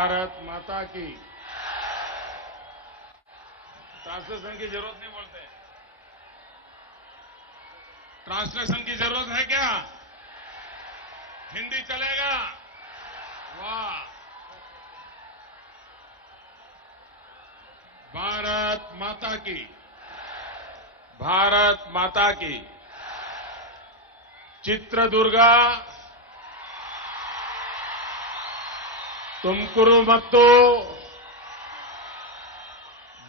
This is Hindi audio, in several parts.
भारत माता की। ट्रांसलेशन की जरूरत नहीं बोलते। ट्रांसलेशन की जरूरत है क्या? हिंदी चलेगा? वाह। भारत माता की। भारत माता की। चित्रदुर्गा, ತುಮಕೂರು ಮತ್ತು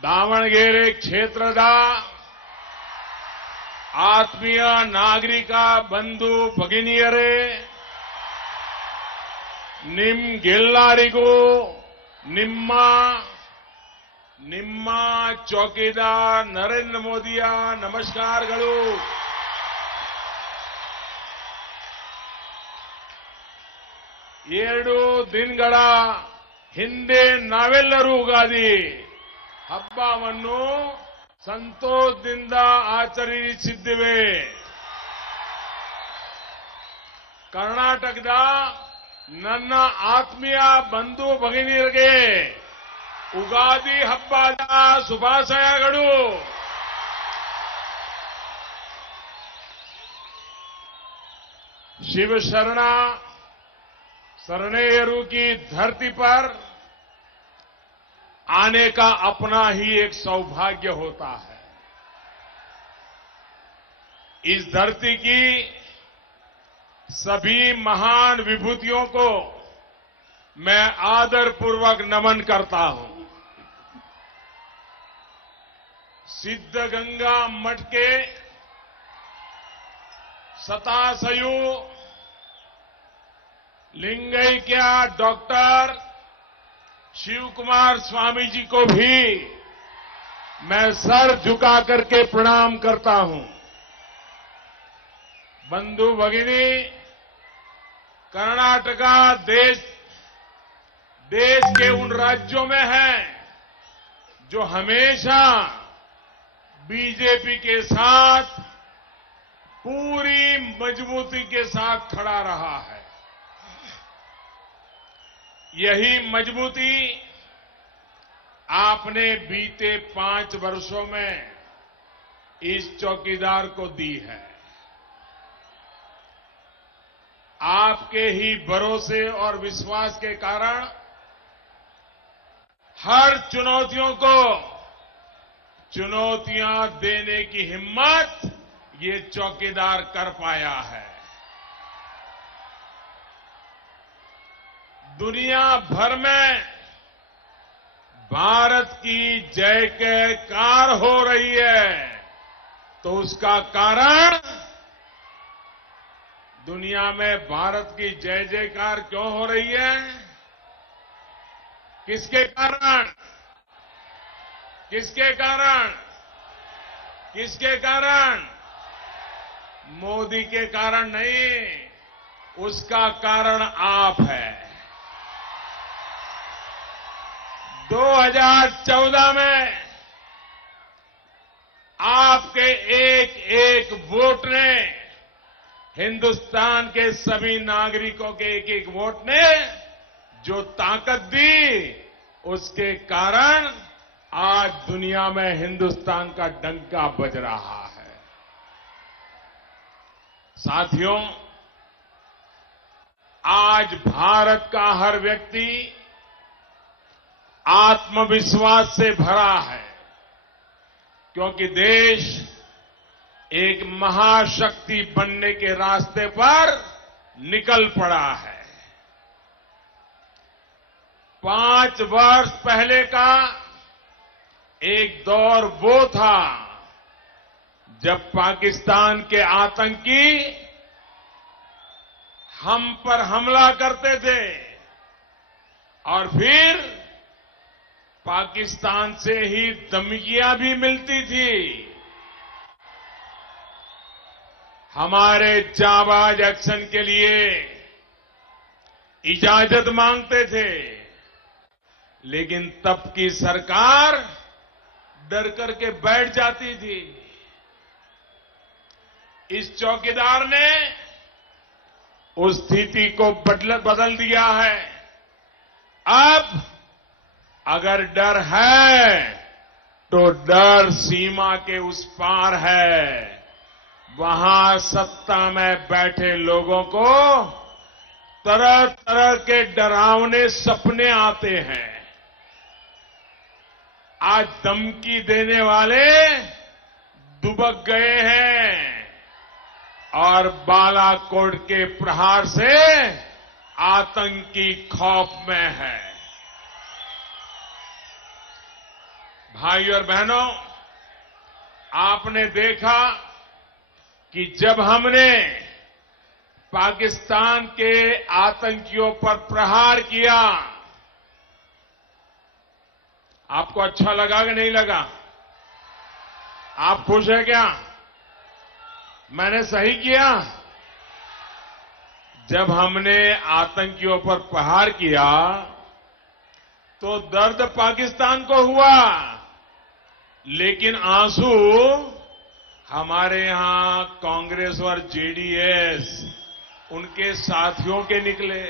ದಾವಣಗೆರೆ ಕ್ಷೇತ್ರದ ಆತ್ಮೀಯ ನಾಗರಿಕ ಬಂಧು ಭಗಿನಿಯರೇ, ನಿಮ್ಗೆಲ್ಲರಿಗೂ ನಿಮ್ಮ ಚೌಕಿದಾರ್ ನರೇಂದ್ರ ಮೋದಿಯ ನಮಸ್ಕಾರಗಳು. ಎರಡು ದಿನಗಳ ಹಿಂದೆ ನಾವೆಲ್ಲರೂ ಯುಗಾದಿ ಹಬ್ಬವನ್ನು ಸಂತೋಷದಿಂದ ಆಚರಿಸಿದ್ದೇವೆ. ಕರ್ನಾಟಕದ ನನ್ನ ಆತ್ಮೀಯ ಬಂಧು ಭಗಿನಿಯರಿಗೆ ಯುಗಾದಿ ಹಬ್ಬದ ಶುಭಾಶಯಗಳು. शिव शरणेयरू की धरती पर आने का अपना ही एक सौभाग्य होता है. इस धरती की सभी महान विभूतियों को मैं आदरपूर्वक नमन करता हूं. सिद्धगंगा मठ के सतासयु लिंगैक्य डॉक्टर शिव कुमार स्वामी जी को भी मैं सर झुका करके प्रणाम करता हूं. बंधु भगिनी, कर्नाटका देश के उन राज्यों में है जो हमेशा बीजेपी के साथ पूरी मजबूती के साथ खड़ा रहा है. यही मजबूती आपने बीते 5 वर्षों में इस चौकीदार को दी है. आपके ही भरोसे और विश्वास के कारण हर चुनौतियों को चुनौतियां देने की हिम्मत ये चौकीदार कर पाया है. दुनिया भर में भारत की जय जयकार हो रही है, तो उसका कारण, दुनिया में भारत की जय जयकार क्यों हो रही है? किसके कारण? किसके कारण? किसके कारण? मोदी के कारण नहीं, उसका कारण आप है. 2014 में आपके एक वोट ने, हिंदुस्तान के सभी नागरिकों के एक वोट ने जो ताकत दी, उसके कारण आज दुनिया में हिंदुस्तान का डंका बज रहा है. साथियों, आज भारत का हर व्यक्ति आत्मविश्वास से भरा है, क्योंकि देश एक महाशक्ति बनने के रास्ते पर निकल पड़ा है. 5 वर्ष पहले का एक दौर वो था जब पाकिस्तान के आतंकी हम पर हमला करते थे और फिर पाकिस्तान से ही धमकियां भी मिलती थी. हमारे जाबाज एक्शन के लिए इजाजत मांगते थे, लेकिन तब की सरकार डर करके बैठ जाती थी. इस चौकीदार ने उस स्थिति को बदल दिया है. अब अगर डर है तो डर सीमा के उस पार है। वहां सत्ता में बैठे लोगों को तरह तरह के डरावने सपने आते हैं। आज धमकी देने वाले दुबक गए हैं और बालाकोट के प्रहार से आतंकी खौफ में है। भाइयों और बहनों, आपने देखा कि जब हमने पाकिस्तान के आतंकियों पर प्रहार किया, आपको अच्छा लगा कि नहीं लगा? आप खुश हैं क्या? मैंने सही किया? जब हमने आतंकियों पर प्रहार किया तो दर्द पाकिस्तान को हुआ, लेकिन आंसू हमारे यहां कांग्रेस और जेडीएस उनके साथियों के निकले।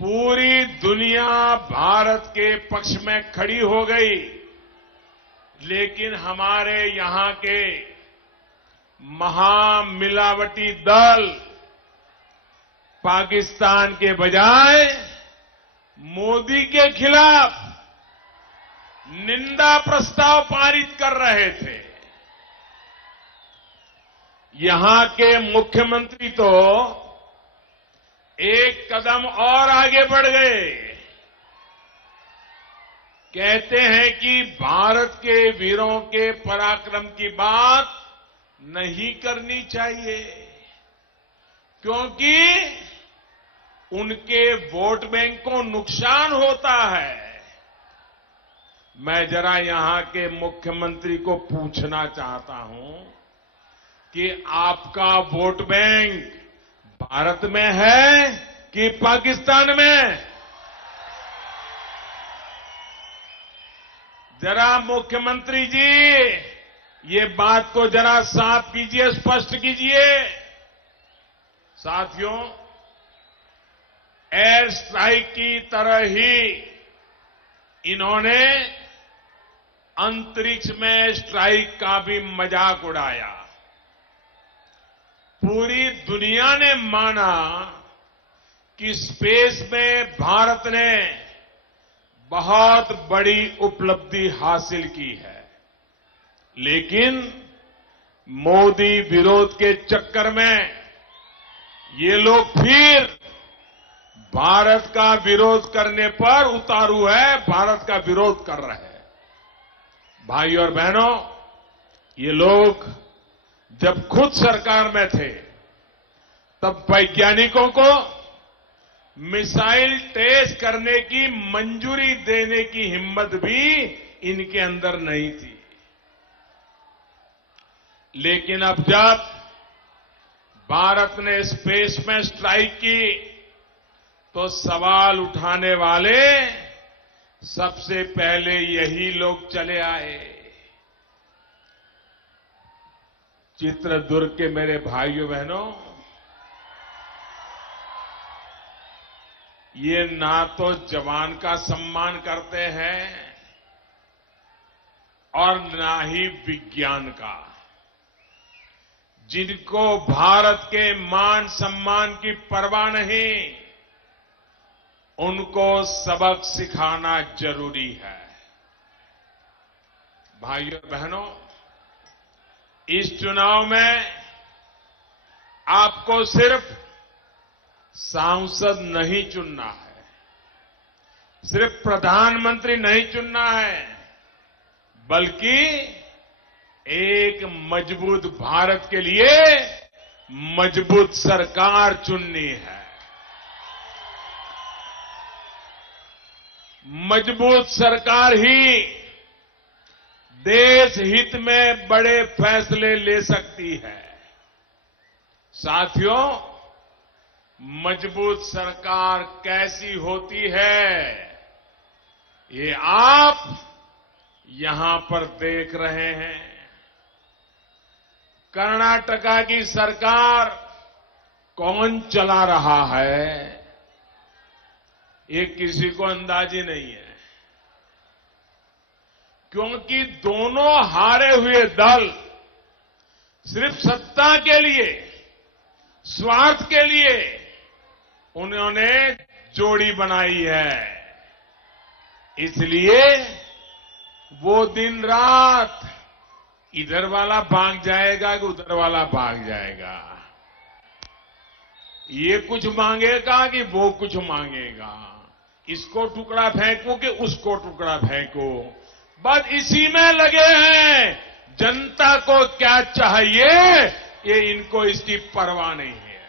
पूरी दुनिया भारत के पक्ष में खड़ी हो गई, लेकिन हमारे यहां के महामिलावटी दल पाकिस्तान के बजाय मोदी के खिलाफ निंदा प्रस्ताव पारित कर रहे थे। यहां के मुख्यमंत्री तो एक कदम और आगे बढ़ गए। कहते हैं कि भारत के वीरों के पराक्रम की बात नहीं करनी चाहिए, क्योंकि उनके वोट बैंक को नुकसान होता है। मैं जरा यहां के मुख्यमंत्री को पूछना चाहता हूं कि आपका वोट बैंक भारत में है कि पाकिस्तान में? जरा मुख्यमंत्री जी ये बात को जरा साफ कीजिए, स्पष्ट कीजिए। साथियों, एयर स्ट्राइक की तरह ही इन्होंने अंतरिक्ष में स्ट्राइक का भी मजाक उड़ाया। पूरी दुनिया ने माना कि स्पेस में भारत ने बहुत बड़ी उपलब्धि हासिल की है, लेकिन मोदी विरोध के चक्कर में ये लोग फिर भारत का विरोध करने पर उतारू है, भारत का विरोध कर रहे हैं। भाइयों और बहनों, ये लोग जब खुद सरकार में थे तब वैज्ञानिकों को मिसाइल टेस्ट करने की मंजूरी देने की हिम्मत भी इनके अंदर नहीं थी। लेकिन अब जब भारत ने स्पेस में स्ट्राइक की तो सवाल उठाने वाले सबसे पहले यही लोग चले आए। चित्रदुर्ग के मेरे भाइयों बहनों, ये ना तो जवान का सम्मान करते हैं और ना ही विज्ञान का। जिनको भारत के मान सम्मान की परवाह नहीं, उनको सबक सिखाना जरूरी है। भाइयों बहनों, इस चुनाव में आपको सिर्फ सांसद नहीं चुनना है, सिर्फ प्रधानमंत्री नहीं चुनना है, बल्कि एक मजबूत भारत के लिए मजबूत सरकार चुननी है। मजबूत सरकार ही देश हित में बड़े फैसले ले सकती है। साथियों, मजबूत सरकार कैसी होती है, ये आप यहां पर देख रहे हैं। कर्नाटका की सरकार कौन चला रहा है? ये किसी को अंदाज ही नहीं है, क्योंकि दोनों हारे हुए दल सिर्फ सत्ता के लिए, स्वार्थ के लिए उन्होंने जोड़ी बनाई है। इसलिए वो दिन रात इधर वाला भाग जाएगा कि उधर वाला भाग जाएगा, ये कुछ मांगेगा कि वो कुछ मांगेगा, इसको टुकड़ा फेंको कि उसको टुकड़ा फेंको, बस इसी में लगे हैं। जनता को क्या चाहिए ये इनको इसकी परवाह नहीं है।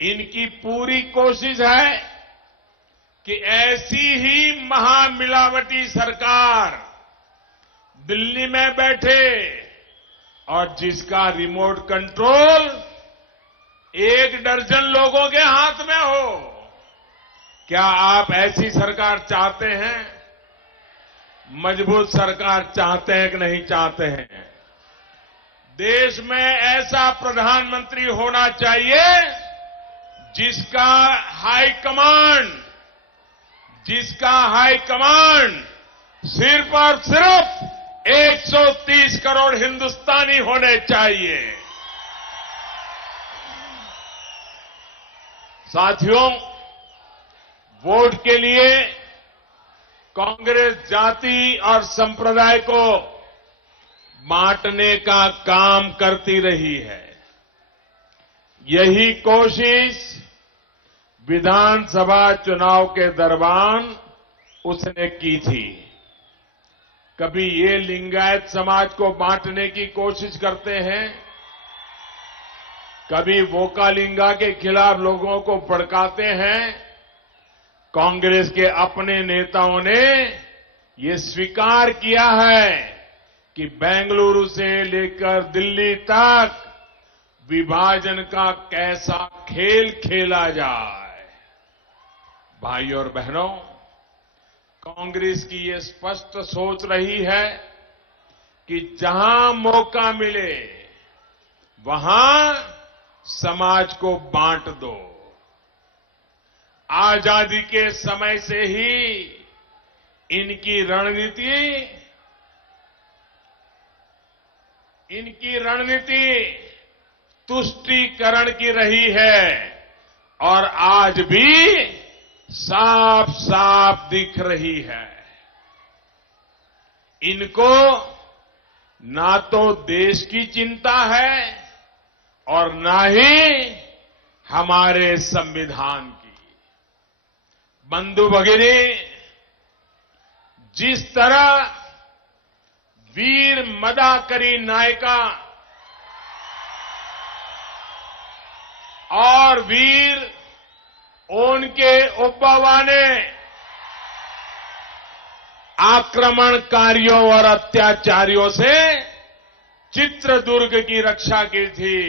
इनकी पूरी कोशिश है कि ऐसी ही महामिलावटी सरकार दिल्ली में बैठे और जिसका रिमोट कंट्रोल 1 दर्जन लोगों के हाथ में हो। क्या आप ऐसी सरकार चाहते हैं? मजबूत सरकार चाहते हैं कि नहीं चाहते हैं? देश में ऐसा प्रधानमंत्री होना चाहिए जिसका हाई कमांड सिर्फ और सिर्फ 130 करोड़ हिंदुस्तानी होने चाहिए। साथियों, वोट के लिए कांग्रेस जाति और संप्रदाय को बांटने का काम करती रही है। यही कोशिश विधानसभा चुनाव के दरमियान उसने की थी। कभी ये लिंगायत समाज को बांटने की कोशिश करते हैं, कभी वोकालिंगा के खिलाफ लोगों को भड़काते हैं। कांग्रेस के अपने नेताओं ने ये स्वीकार किया है कि बेंगलुरु से लेकर दिल्ली तक विभाजन का कैसा खेल खेला जाए। भाई और बहनों, कांग्रेस की ये स्पष्ट सोच रही है कि जहां मौका मिले वहां समाज को बांट दो। आजादी के समय से ही इनकी रणनीति तुष्टीकरण की रही है और आज भी साफ साफ दिख रही है। इनको ना तो देश की चिंता है और ना ही हमारे संविधान की। बंधु भगिनी, जिस तरह वीर मदाकरी नायका और वीर ओनके ओबावा ने आक्रमणकारियों और अत्याचारियों से चित्रदुर्ग की रक्षा की थी,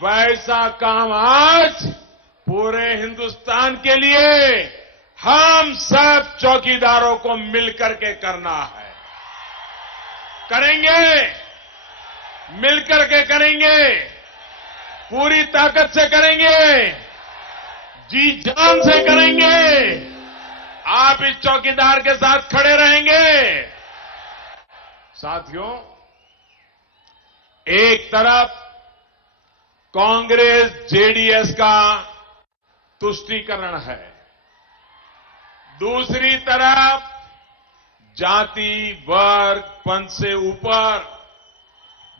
वैसा काम आज पूरे हिंदुस्तान के लिए हम सब चौकीदारों को मिलकर के करना है। करेंगे, मिलकर के करेंगे, पूरी ताकत से करेंगे, जी जान से करेंगे। आप इस चौकीदार के साथ खड़े रहेंगे। साथियों, एक तरफ कांग्रेस जेडीएस का तुष्टीकरण है, दूसरी तरफ जाति वर्ग पंथ से ऊपर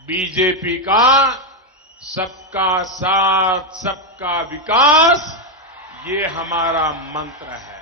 बीजेपी का सबका साथ सबका विकास, ये हमारा मंत्र है।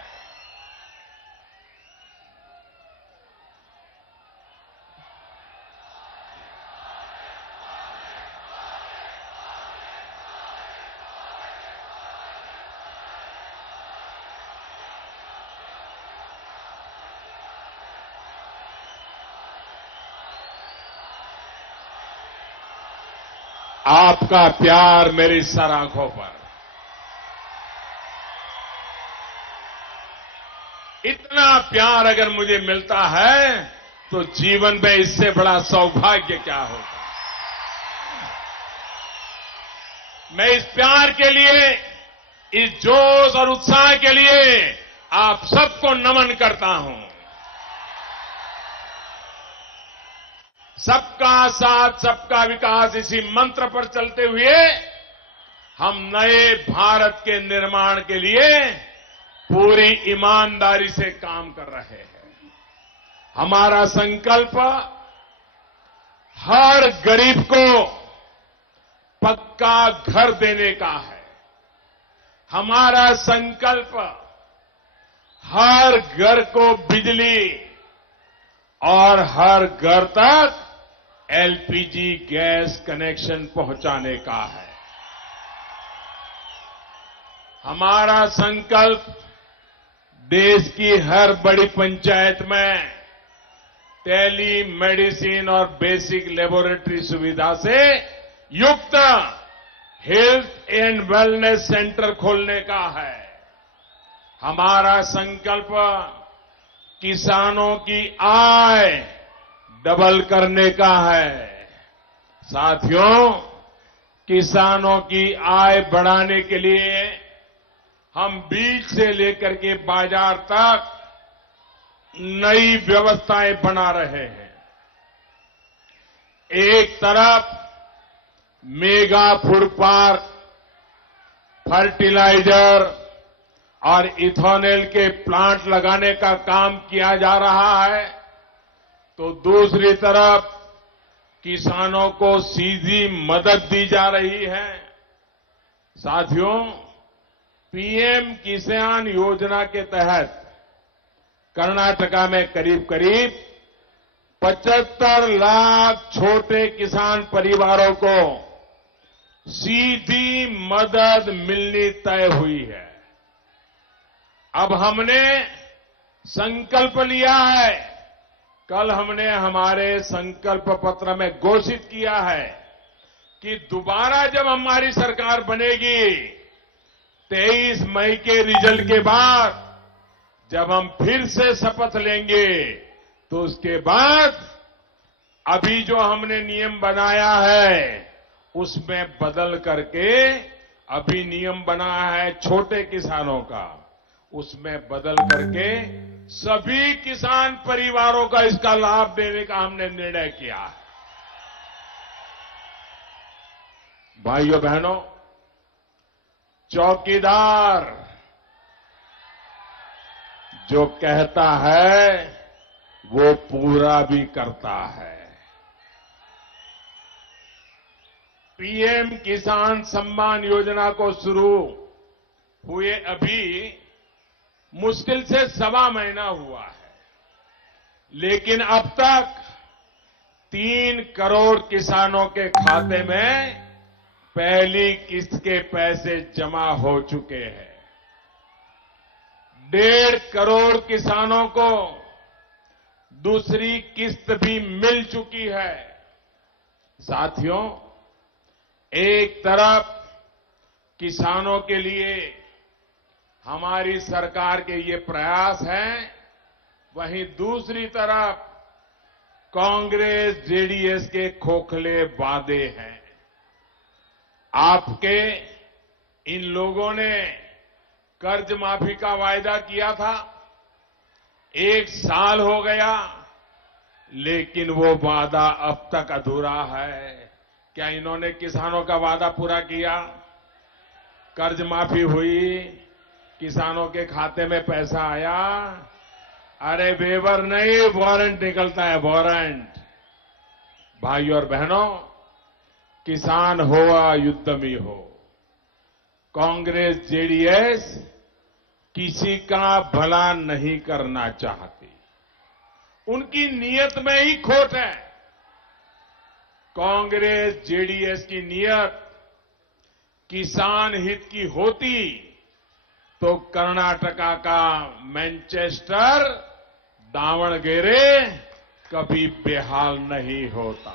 आपका प्यार मेरी सर आंखों पर, इतना प्यार अगर मुझे मिलता है तो जीवन में इससे बड़ा सौभाग्य क्या होगा। मैं इस प्यार के लिए इस जोश और उत्साह के लिए आप सबको नमन करता हूं। सबका साथ सबका विकास इसी मंत्र पर चलते हुए हम नए भारत के निर्माण के लिए पूरी ईमानदारी से काम कर रहे हैं। हमारा संकल्प हर गरीब को पक्का घर देने का है। हमारा संकल्प हर घर को बिजली और हर घर तक एलपीजी गैस कनेक्शन पहुंचाने का है। हमारा संकल्प देश की हर बड़ी पंचायत में टेली मेडिसिन और बेसिक लेबोरेटरी सुविधा से युक्त हेल्थ एंड वेलनेस सेंटर खोलने का है। हमारा संकल्प किसानों की आय डबल करने का है। साथियों, किसानों की आय बढ़ाने के लिए हम बीज से लेकर के बाजार तक नई व्यवस्थाएं बना रहे हैं। एक तरफ मेगा फूड पार्क, फर्टिलाइजर और इथेनॉल के प्लांट लगाने का काम किया जा रहा है, तो दूसरी तरफ किसानों को सीधी मदद दी जा रही है। साथियों, पीएम किसान योजना के तहत कर्नाटका में करीब करीब 75 लाख छोटे किसान परिवारों को सीधी मदद मिलनी तय हुई है। अब हमने संकल्प लिया है, कल हमने हमारे संकल्प पत्र में घोषित किया है कि दोबारा जब हमारी सरकार बनेगी 23 मई के रिजल्ट के बाद जब हम फिर से शपथ लेंगे तो उसके बाद अभी जो हमने नियम बनाया है उसमें बदल करके अभी नियम बना है छोटे किसानों का, उसमें बदल करके सभी किसान परिवारों का इसका लाभ देने का हमने निर्णय किया है। भाइयों बहनों, चौकीदार जो कहता है वो पूरा भी करता है। पीएम किसान सम्मान योजना को शुरू हुए अभी मुश्किल से 1.25 महीना हुआ है, लेकिन अब तक 3 करोड़ किसानों के खाते में पहली किस्त के पैसे जमा हो चुके हैं। 1.5 करोड़ किसानों को दूसरी किस्त भी मिल चुकी है। साथियों, एक तरफ किसानों के लिए हमारी सरकार के ये प्रयास हैं, वहीं दूसरी तरफ कांग्रेस जेडीएस के खोखले वादे हैं। आपके इन लोगों ने कर्ज माफी का वायदा किया था, 1 साल हो गया, लेकिन वो वादा अब तक अधूरा है। क्या इन्होंने किसानों का वादा पूरा किया? कर्ज माफी हुई, किसानों के खाते में पैसा आया? अरे वेवर नहीं, वारंट निकलता है, वारंट। भाइयों और बहनों, किसान हो या युद्धमी हो, कांग्रेस जेडीएस किसी का भला नहीं करना चाहती। उनकी नीयत में ही खोट है। कांग्रेस जेडीएस की नीयत किसान हित की होती तो कर्नाटका का मैनचेस्टर, दावणगेरे कभी बेहाल नहीं होता।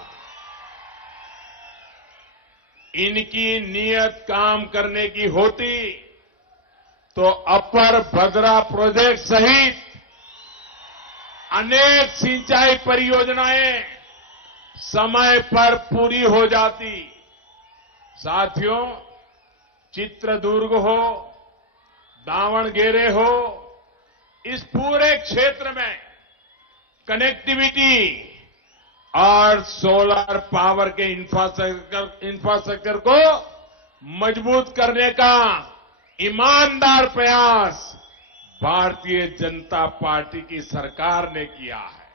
इनकी नीयत काम करने की होती तो अपर भद्रा प्रोजेक्ट सहित अनेक सिंचाई परियोजनाएं समय पर पूरी हो जाती। साथियों, चित्रदुर्ग हो, दावणगेरे हो, इस पूरे क्षेत्र में कनेक्टिविटी और सोलर पावर के इंफ्रास्ट्रक्चर को मजबूत करने का ईमानदार प्रयास भारतीय जनता पार्टी की सरकार ने किया है।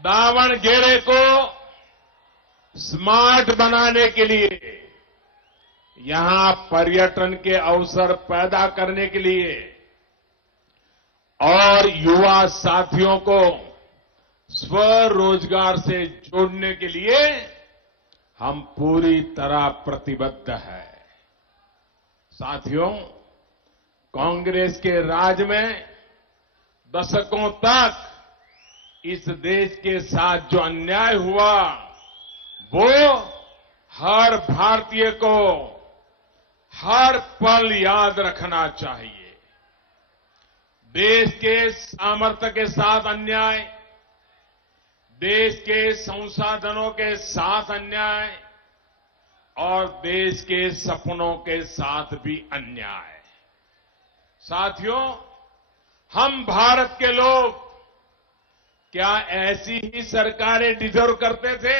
दावणगेरे को स्मार्ट बनाने के लिए, यहां पर्यटन के अवसर पैदा करने के लिए और युवा साथियों को स्वरोजगार से जोड़ने के लिए हम पूरी तरह प्रतिबद्ध हैं। साथियों, कांग्रेस के राज में दशकों तक इस देश के साथ जो अन्याय हुआ, वो हर भारतीय को हर पल याद रखना चाहिए। देश के सामर्थ्य के साथ अन्याय, देश के संसाधनों के साथ अन्याय और देश के सपनों के साथ भी अन्याय। साथियों, हम भारत के लोग क्या ऐसी ही सरकारें डिजर्व करते थे?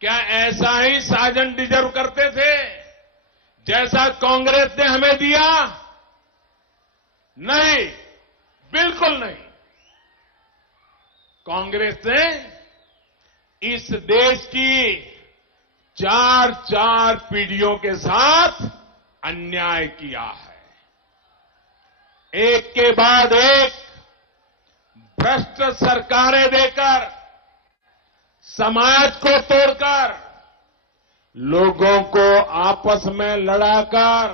क्या ऐसा ही शासन डिजर्व करते थे जैसा कांग्रेस ने हमें दिया? नहीं, बिल्कुल नहीं। कांग्रेस ने इस देश की चार पीढ़ियों के साथ अन्याय किया है। एक के बाद एक भ्रष्ट सरकारें देकर, समाज को तोड़कर, लोगों को आपस में लड़ाकर,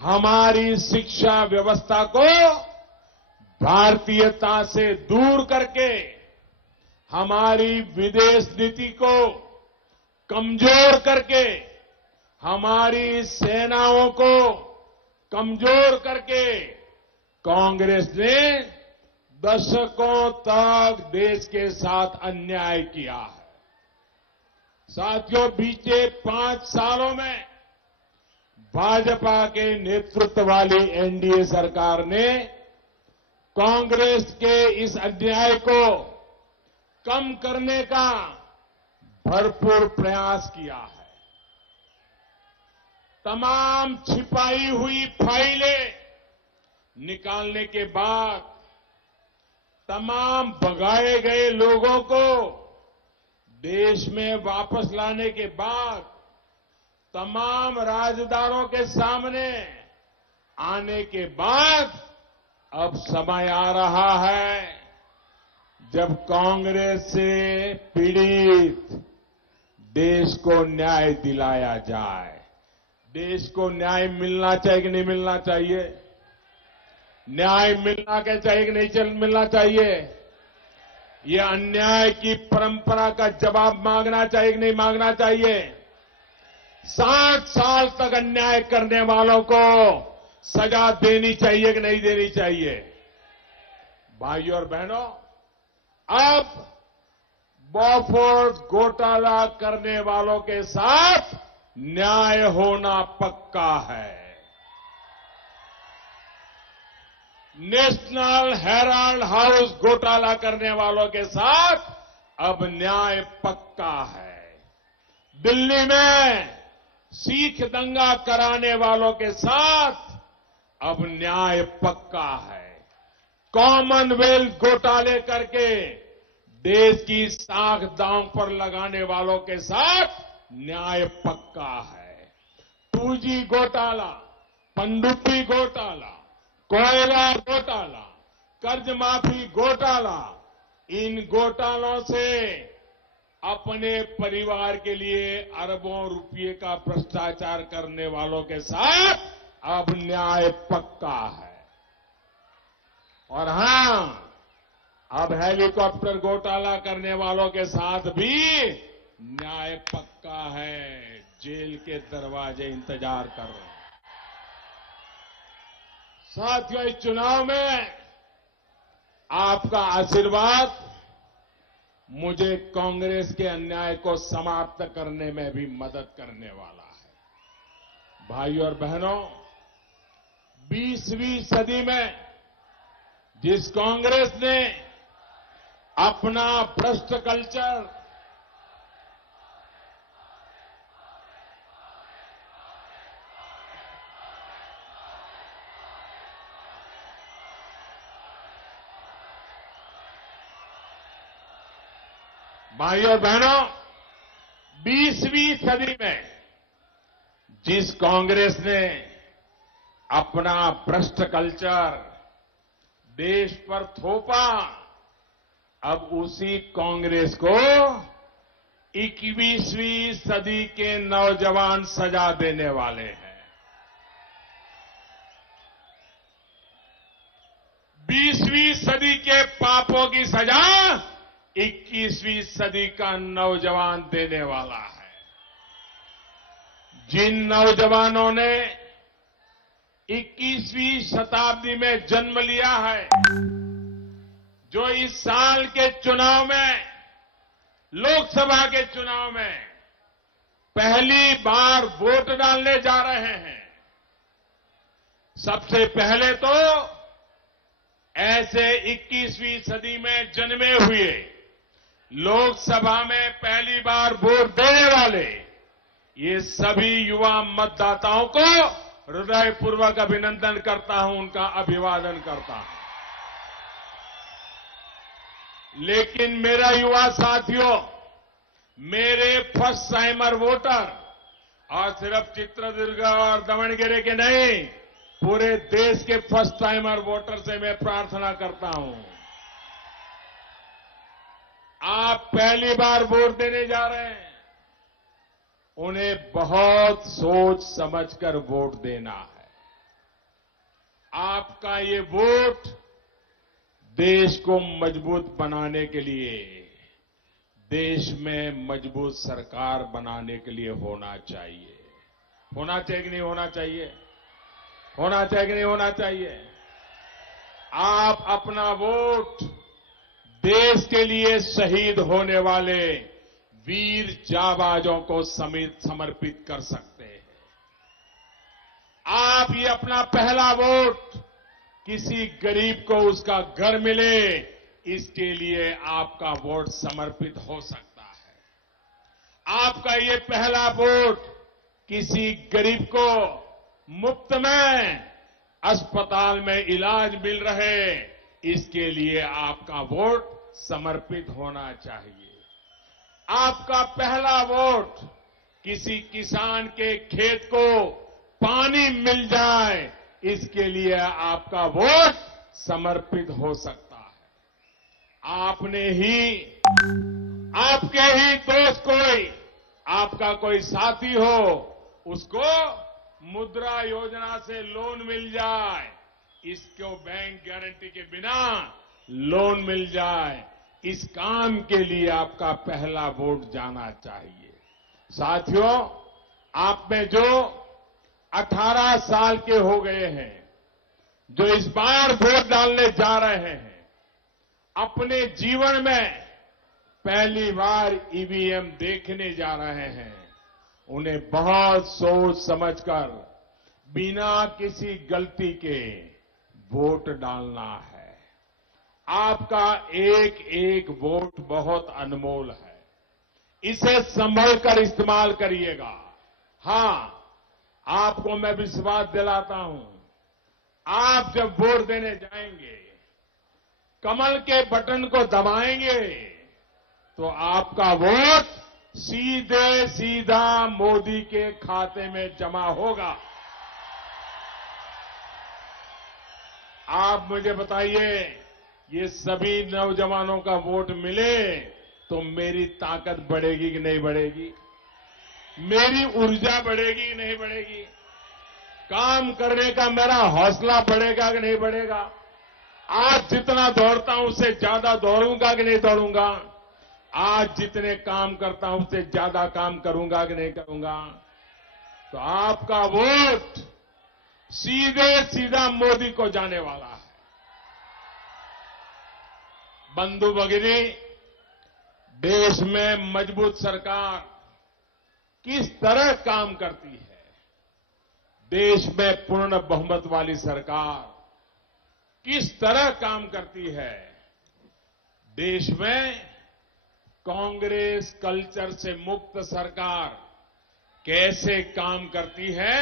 हमारी शिक्षा व्यवस्था को भारतीयता से दूर करके, हमारी विदेश नीति को कमजोर करके, हमारी सेनाओं को कमजोर करके कांग्रेस ने दशकों तक देश के साथ अन्याय किया है। साथियों, बीते 5 सालों में भाजपा के नेतृत्व वाली एनडीए सरकार ने कांग्रेस के इस अन्याय को कम करने का भरपूर प्रयास किया है। तमाम छिपाई हुई फाइलें निकालने के बाद, तमाम भगाए गए लोगों को देश में वापस लाने के बाद, तमाम राजदारों के सामने आने के बाद अब समय आ रहा है जब कांग्रेस से पीड़ित देश को न्याय दिलाया जाए। देश को न्याय मिलना चाहिए कि नहीं मिलना चाहिए? न्याय मिलना क्या चाहिए कि नहीं मिलना चाहिए? ये अन्याय की परंपरा का जवाब मांगना चाहिए कि नहीं मांगना चाहिए? 60 साल तक अन्याय करने वालों को सजा देनी चाहिए कि नहीं देनी चाहिए? भाइयों और बहनों, अब बॉफोर्स घोटाला करने वालों के साथ न्याय होना पक्का है। नेशनल हेराल्ड हाउस घोटाला करने वालों के साथ अब न्याय पक्का है। दिल्ली में सिख दंगा कराने वालों के साथ अब न्याय पक्का है। कॉमनवेल्थ घोटाले करके देश की साख दांव पर लगाने वालों के साथ न्याय पक्का है। 2G घोटाला, पनडुब्बी घोटाला, कोयला घोटाला, कर्ज माफी घोटाला, इन घोटालों से अपने परिवार के लिए अरबों रुपये का भ्रष्टाचार करने वालों के साथ अब न्याय पक्का है। और हां, अब हेलीकॉप्टर घोटाला करने वालों के साथ भी न्याय पक्का है। जेल के दरवाजे इंतजार कर रहे हैं। साथियों, इस चुनाव में आपका आशीर्वाद मुझे कांग्रेस के अन्याय को समाप्त करने में भी मदद करने वाला है। भाइयों और बहनों, 20वीं सदी में जिस कांग्रेस ने अपना भ्रष्ट कल्चर भाइयों और बहनों, 20वीं सदी में जिस कांग्रेस ने अपना भ्रष्ट कल्चर देश पर थोपा, अब उसी कांग्रेस को 21वीं सदी के नौजवान सजा देने वाले हैं। 20वीं सदी के पापों की सजा 21वीं सदी का नौजवान देने वाला है। जिन नौजवानों ने 21वीं शताब्दी में जन्म लिया है, जो इस साल के चुनाव में, लोकसभा के चुनाव में पहली बार वोट डालने जा रहे हैं, सबसे पहले तो ऐसे 21वीं सदी में जन्मे हुए, लोकसभा में पहली बार वोट देने वाले ये सभी युवा मतदाताओं को हृदयपूर्वक अभिनंदन करता हूं, उनका अभिवादन करता हूं। लेकिन मेरा युवा साथियों, मेरे फर्स्ट टाइमर वोटर, और सिर्फ चित्रदुर्ग और दावणगेरे के नहीं, पूरे देश के फर्स्ट टाइमर वोटर से मैं प्रार्थना करता हूं, आप पहली बार वोट देने जा रहे हैं, उन्हें बहुत सोच समझकर वोट देना है। आपका ये वोट देश को मजबूत बनाने के लिए, देश में मजबूत सरकार बनाने के लिए होना चाहिए। होना चाहिए कि नहीं होना चाहिए? होना चाहिए कि नहीं होना चाहिए? आप अपना वोट देश के लिए शहीद होने वाले वीर जाबाजों को समर्पित कर सकते हैं। आप ये अपना पहला वोट किसी गरीब को उसका घर मिले, इसके लिए आपका वोट समर्पित हो सकता है। आपका ये पहला वोट किसी गरीब को मुफ्त में अस्पताल में इलाज मिल रहे, इसके लिए आपका वोट समर्पित होना चाहिए। आपका पहला वोट किसी किसान के खेत को पानी मिल जाए, इसके लिए आपका वोट समर्पित हो सकता है। आपने ही, आपके ही दोस्त कोई, आपका कोई साथी हो, उसको मुद्रा योजना से लोन मिल जाए, इसको बैंक गारंटी के बिना लोन मिल जाए, इस काम के लिए आपका पहला वोट जाना चाहिए। साथियों, आप में जो 18 साल के हो गए हैं, जो इस बार वोट डालने जा रहे हैं, अपने जीवन में पहली बार ईवीएम देखने जा रहे हैं, उन्हें बहुत सोच समझकर बिना किसी गलती के वोट डालना है। आपका एक एक वोट बहुत अनमोल है, इसे संभल कर इस्तेमाल करिएगा। हां, आपको मैं विश्वास दिलाता हूं, आप जब वोट देने जाएंगे, कमल के बटन को दबाएंगे, तो आपका वोट सीधे सीधा मोदी के खाते में जमा होगा। आप मुझे बताइए, ये सभी नौजवानों का वोट मिले तो मेरी ताकत बढ़ेगी कि नहीं बढ़ेगी? मेरी ऊर्जा बढ़ेगी कि नहीं बढ़ेगी? काम करने का मेरा हौसला बढ़ेगा कि नहीं बढ़ेगा? आज जितना दौड़ता हूं उससे ज्यादा दौड़ूंगा कि नहीं दौड़ूंगा? आज जितने काम करता हूं उससे ज्यादा काम करूंगा कि नहीं करूंगा? तो आपका वोट सीधे सीधा मोदी को जाने वाला है। बंधु भगिनी, देश में मजबूत सरकार किस तरह काम करती है, देश में पूर्ण बहुमत वाली सरकार किस तरह काम करती है, देश में कांग्रेस कल्चर से मुक्त सरकार कैसे काम करती है,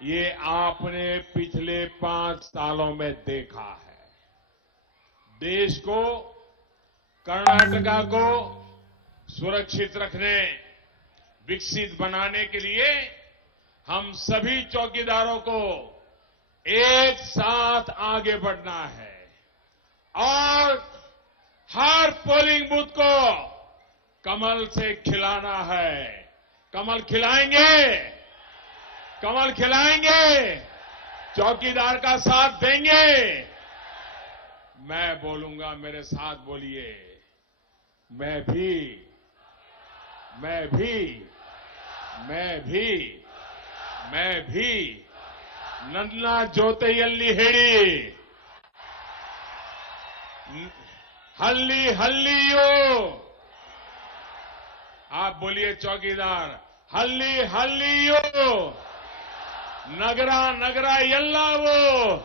ये आपने पिछले 5 सालों में देखा है। देश को, कर्नाटका को सुरक्षित रखने, विकसित बनाने के लिए हम सभी चौकीदारों को एक साथ आगे बढ़ना है और हर पोलिंग बूथ को कमल से खिलाना है। कमल खिलाएंगे, कमल खिलाएंगे, चौकीदार का साथ देंगे। मैं बोलूंगा, मेरे साथ बोलिए, मैं भी नन्ना जोतेयल्ली हेड़ी हल्ली हल्लियो। आप बोलिए चौकीदार, हल्ली हल्लियो, नगरा नगरा यल्लावो,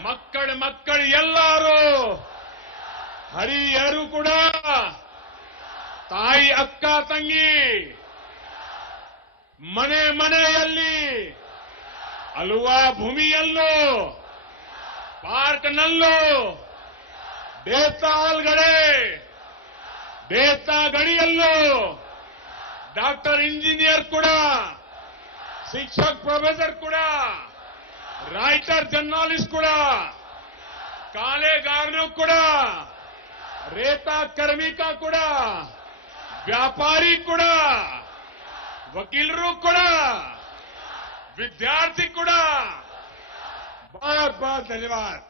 मक्कड़ मक्कड़ यल्लारो, हरिहरु कुड़ा, ताई अक्का तंगी, मने मने यल्ली, अलुआ भूमि यल्लो, पार्क नल्लो, देवता अलगड़े, देवता गड़ियल्लो, डॉक्टर इंजीनियर कुड़ा, शिक्षक प्रोफेसर कुड़ा, राइटर जर्नलिस्ट कुड़ा, काले गारनो कुड़ा, रेता कर्मिका कुड़ा, व्यापारी कुड़ा, वकीलरू कुड़ा, विद्यार्थी कुड़ा। बहुत बहुत धन्यवाद।